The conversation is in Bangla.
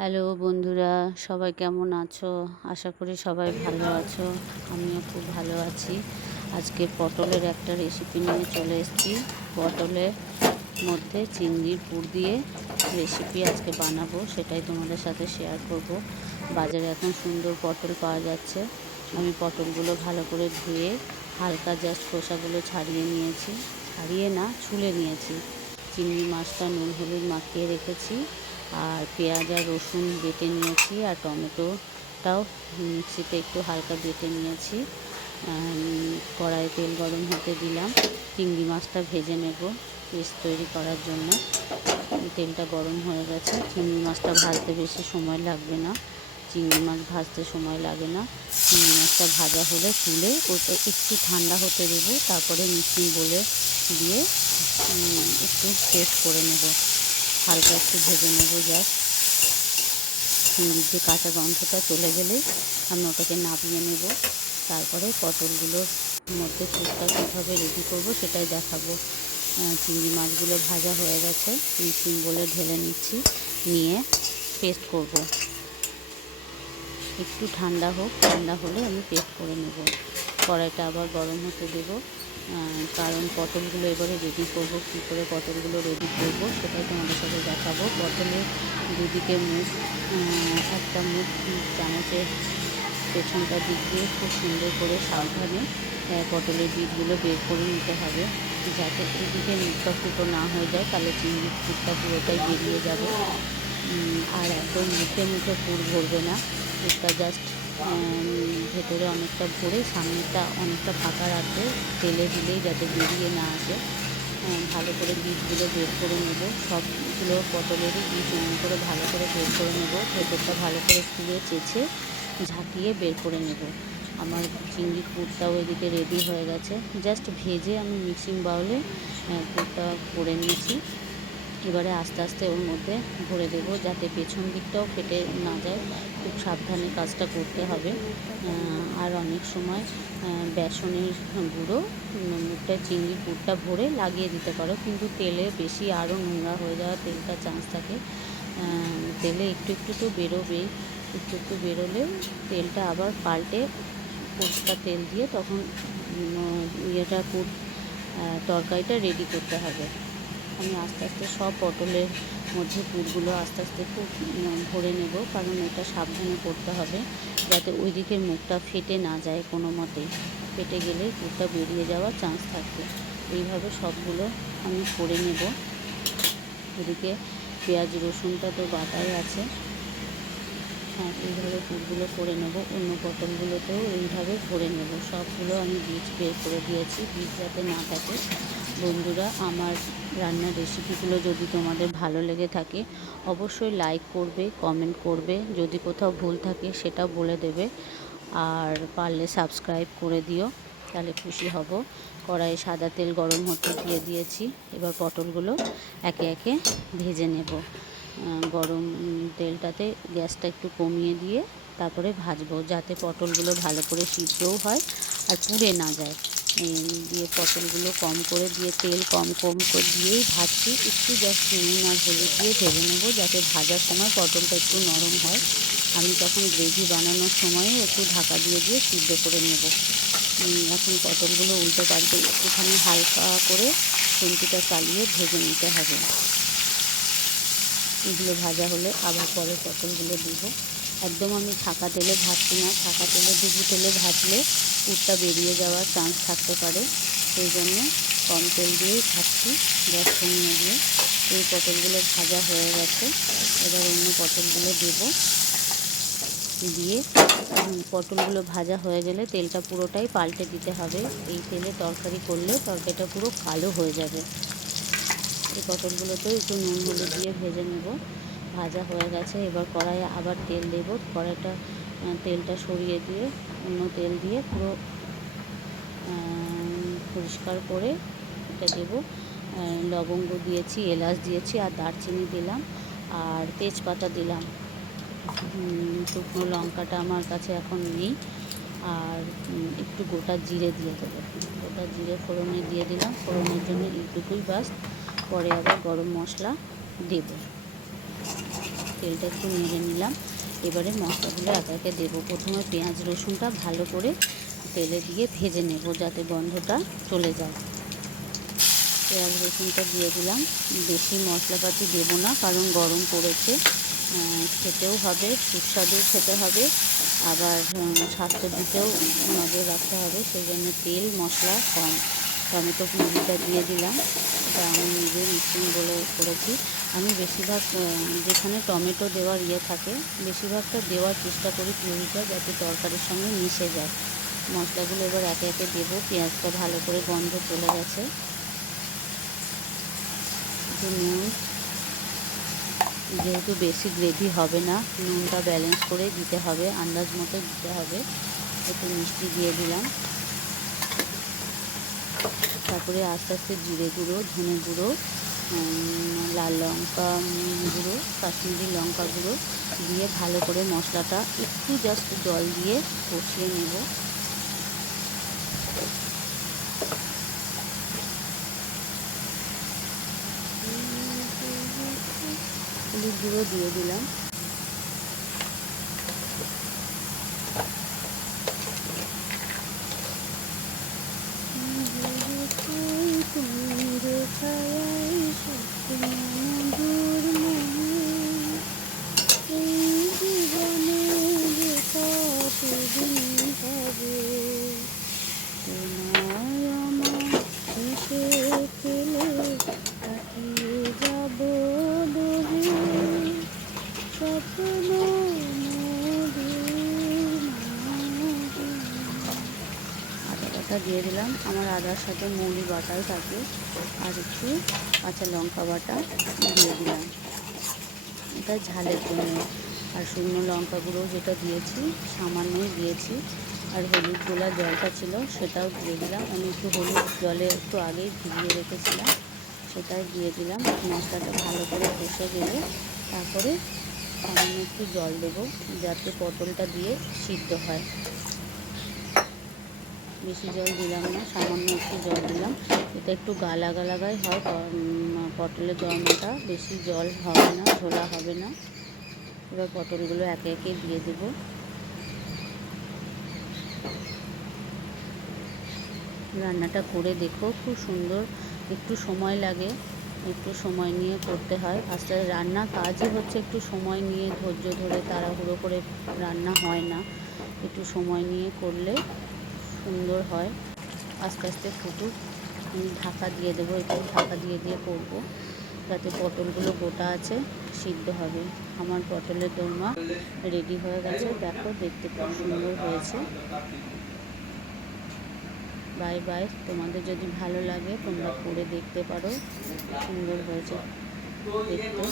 হ্যালো বন্ধুরা, সবাই কেমন আছো? আশা করি সবাই ভালো আছো, আমিও খুব ভালো আছি। আজকে পটলের একটা রেসিপি নিয়ে চলে এসেছি। পটলের মধ্যে চিংড়ির পুর দিয়ে রেসিপি আজকে বানাবো, সেটাই তোমাদের সাথে শেয়ার করব। বাজারে এখন সুন্দর পটল পাওয়া যাচ্ছে। আমি পটলগুলো ভালো করে ধুয়ে হালকা জাস্ট খোসাগুলো ছাড়িয়ে নিয়েছি। ছাড়িয়ে না, ছুলে নিয়েছি। চিংড়ি মাছটা নুন, হলুদ মাখিয়ে রেখেছি। আর পেঁয়াজ আর রসুন বেটে নিয়েছি আর টমেটোটাও মিক্সিতে একটু হালকা বেটে নিয়েছি। কড়াইয়ে তেল গরম হতে দিলাম। চিংড়ি মাছটা ভেজে নেব পেস্ট তৈরি করার জন্য। তেলটা গরম হয়ে গেছে। চিংড়ি মাছটা ভাজতে বেশি সময় লাগবে না। চিংড়ি মাছ ভাজতে সময় লাগে না। চিংড়ি মাছটা ভাজা হলে তুলে ওটা একটু ঠান্ডা হতে দেবো। তারপরে মিক্সিং বলে দিয়ে একটু পেস্ট করে নেব। হালকা একটু ভেজে নেব জাস্ট যে কাঁচা গন্ধটা চলে গেলেই আমি ওটাকে নামিয়ে নেব। তারপরে পটলগুলোর মধ্যে পুরটা কীভাবে রেডি করব সেটাই দেখাবো। চিংড়ি মাছগুলো ভাজা হয়ে গেছে। মিক্সিং বলে ঢেলে নিচ্ছি, নিয়ে পেস্ট করব। একটু ঠান্ডা হোক, ঠান্ডা হলে আমি পেস্ট করে নেব। কড়াইটা আবার গরম হতে দেবো। কারণ পটলগুলো এবারে রেডি করব, কী করে পটলগুলো রেডি করব সেটাই তোমাদের সাথে দেখাবো। পটলের দুদিকে মুখ একটা মুখ চামচের পেছনটা দিক দিয়ে খুব সুন্দর করে সাবধানে পটলের বীজগুলো বের করে নিতে হবে। যাতে এদিকে মুখটা ফুটো না হয়ে যায়, তাহলে চিংড়ির ফুটটা পুরোটাই বেরিয়ে যাবে। আর একদম মুখে মুখে পুর ভরবে না। পুরটা জাস্ট ভেতরে অনেকটা ভরে সামনেটা অনেকটা ফাঁকা রাখবে, তেলে দিলেই যাতে বেরিয়ে না আসে। ভালো করে বীজগুলো বের করে নেব। সবগুলো পটলেরই বীজ অন্য করে ভালো করে বের করে নেব। ভেতরটা ভালো করে খুঁড়ে চেঁচে, ঝাঁকিয়ে বের করে নেব। আমার চিংড়ির পুরটাও এদিকে রেডি হয়ে গেছে। জাস্ট ভেজে আমি মিক্সিং বাউলে পুরটা করে নিয়েছি। এবারে আস্তে আস্তে ওর মধ্যে ভরে দেবো যাতে পেছন দিকটাও ফেটে না যায়। খুব সাবধানে কাজটা করতে হবে। আর অনেক সময় বেসনের গুঁড়ো মুখটা চিংড়ির পুরটা ভরে লাগিয়ে দিতে পারো। কিন্তু তেলে বেশি আরও নোংরা হয়ে যাওয়ার তেলটা চান্স থাকে। তেলে একটু একটু তো বেরোবেই। একটু একটু বেরোলে তেলটা আবার পাল্টে পরিষ্কার তেল দিয়ে তখন ইয়েটা তরকারিটা রেডি করতে হবে। আমি আস্তে আস্তে সব পটলের মধ্যে পুরগুলো আস্তে আস্তে খুব ভরে নেব, কারণ এটা সাবধানে করতে হবে, যাতে ওই দিকের মুখটা ফেটে না যায় কোনো মতে। ফেটে গেলে পুরটা বেরিয়ে যাওয়ার চান্স থাকবে এইভাবে সবগুলো আমি করে নেব। এদিকে পেঁয়াজ রসুনটা তো বাটাই আছে। হ্যাঁ এইভাবে পুরগুলো করে নেব। অন্য পটলগুলোতেও এইভাবে করে নেব। সবগুলো আমি বীজ বের করে দিয়েছি। বীজ যাতে না থাকে। বন্ধুরা, আমার রান্নার রেসিপিগুলো যদি তোমাদের ভালো লেগে থাকে, অবশ্যই লাইক করবে, কমেন্ট করবে। যদি কোথাও ভুল থাকে সেটা বলে দেবে। আর পারলে সাবস্ক্রাইব করে দিও, তাহলে খুশি হব। কড়াইয়ে সাদা তেল গরম হতে দিয়ে দিয়েছি। এবার পটলগুলো একে একে ভেজে নেব। গরম তেলটাতে গ্যাসটা একটু কমিয়ে দিয়ে তারপরে ভাজবো, যাতে পটলগুলো ভালো করে সিদ্ধও হয় আর পুড়ে না যায়। দিয়ে পটলগুলো কম করে দিয়ে, তেল কম কম করে দিয়েই ভাজছি। একটু জাস্ট নুন আর হলুদ দিয়ে ভেজে নেব, যাতে ভাজার সময় পটলটা একটু নরম হয়। আমি তখন গ্রেভি বানানোর সময়ও একটু ঢাকা দিয়ে দিয়ে সিদ্ধ করে নেব। এখন পটলগুলো উল্টে পাল্টে একটুখানি হালকা করে খুন্তিটা চালিয়ে ভেজে নিতে হবে। এগুলো ভাজা হলে আবার পরে পটলগুলো দিব। একদম আমি ছাকা তেলে ভাজছি না ছাকা তেলে ডুবু তেলে ভাজলে পুরটা বেরিয়ে যাওয়ার চান্স থাকতে পারে। সেই জন্য কম তেল দিয়েই ভাজছি, গ্যাস কমিয়ে দিয়ে এই পটলগুলো ভাজা হয়ে গেছে, এবার অন্য পটলগুলো দেব। দিয়ে পটলগুলো ভাজা হয়ে গেলে তেলটা পুরোটাই পাল্টে দিতে হবে। এই তেলে তরকারি করলে তরকারিটা পুরো কালো হয়ে যাবে। এই পটলগুলোতেও একটু নুন হলুদ দিয়ে ভেজে নেব। ভাজা হয়ে গেছে, এবার কড়াইয়ে আবার তেল দেব। কড়াইটা তেলটা সরিয়ে দিয়ে, অন্য তেল দিয়ে পুরো পরিষ্কার করে এটা দেব। লবঙ্গ দিয়েছি, এলাচ দিয়েছি আর দারচিনি দিলাম আর তেজপাতা দিলাম। শুকনো লঙ্কাটা আমার কাছে এখন নেই আর একটু গোটা জিরে দিয়ে দেবো। গোটা জিরে ফোড়নে দিয়ে দিলাম। ফোড়নের জন্য এইটুকুই বাস পরে আবার গরম মশলা দেব। তেলটা একটু নেড়ে নিলাম। এবারে মশলাগুলো একে একে দেবো। প্রথমে পেঁয়াজ, রসুনটা ভালো করে তেলে দিয়ে ভেজে নেব যাতে গন্ধটা চলে যায়। পেঁয়াজ, রসুনটা দিয়ে দিলাম। বেশি মশলাপাতি দেবো না, কারণ গরম পড়েছে। খেতেও হবে সুস্বাদু খেতে হবে। আবার স্বাস্থ্যের দিকেও নজর রাখতে হবে। সেই জন্য তেল, মশলা কম টমেটো পুরিটা দিয়ে দিলাম। এটা আমি নিজে মিক্সিং বলে করেছি। আমি বেশিরভাগ যেখানে টমেটো দেওয়ার ইয়ে থাকে, বেশিরভাগটা দেওয়ার চেষ্টা করি পিউরিটা যাতে তরকারির সঙ্গে মিশে যায়। মশলাগুলো এবার একে একে দেবো, পেঁয়াজটা ভালো করে গন্ধ চলে গেছে। নুন, যেহেতু বেশি গ্রেভি হবে না, নুনটা ব্যালেন্স করে দিতে হবে, আন্দাজ মতো দিতে হবে। একটু মিষ্টি দিয়ে দিলাম। তারপরে আস্তে আস্তে জিরে গুঁড়ো, ধনে গুঁড়ো লাল লঙ্কা গুঁড়ো, কাশ্মীরি লঙ্কা গুঁড়ো দিয়ে ভালো করে মশলাটা একটু জাস্ট জল দিয়ে কষিয়ে নেব। হলুদ গুঁড়ো দিয়ে দিলাম। বাটা দিয়ে দিলাম। আমার আদার সাথে মৌরি বাটাও থাকে আর একটু কাঁচা লঙ্কা বাটা দিয়ে দিলাম। এটা ঝালের জন্য। আর শুকনো লঙ্কা গুঁড়ো যেটা দিয়েছি, সামান্যই দিয়েছি। আর হলুদ গোলা জলটা ছিল, সেটাও দিয়ে দিলাম। আমি একটু হলুদ জলে একটু আগেই ভিজিয়ে রেখেছিলাম। সেটাই দিয়ে দিলাম। মশলাটা ভালো করে কষে গেলে তারপরে আমি একটু জল দেবো, যাতে পটলটা দিয়ে সিদ্ধ হয়। বেশি জল দিলাম না, সামান্য একটু জল দিলাম। এটা একটু গালা গালাগাই হয় পটলের দরমাটা বেশি জল হবে না, ঝোলা হবে না। এবার পটলগুলো একে একে দিয়ে দেব। রান্নাটা করে দেখো, খুব সুন্দর। একটু সময় লাগে, একটু সময় নিয়ে করতে হয়। আস্তে রান্না কাজই হচ্ছে একটু সময় নিয়ে, ধৈর্য ধরে, তাড়াহুড়ো করে রান্না হয় না। একটু সময় নিয়ে করলে সুন্দর হয়। আস্তে আস্তে ফুটুক। ঢাকা দিয়ে দেবো একটু ঢাকা দিয়ে দিয়ে করব। যাতে পটলগুলো গোটা আছে, সিদ্ধ হবে। আমার পটলের দোরমা রেডি হয়ে গেছে। দেখো, দেখতে খুব সুন্দর হয়েছে। Bye bye. তোমাদের যদি ভালো লাগে, তোমরা করে দেখতে পারো। সুন্দর হয়েছে। দেখতে।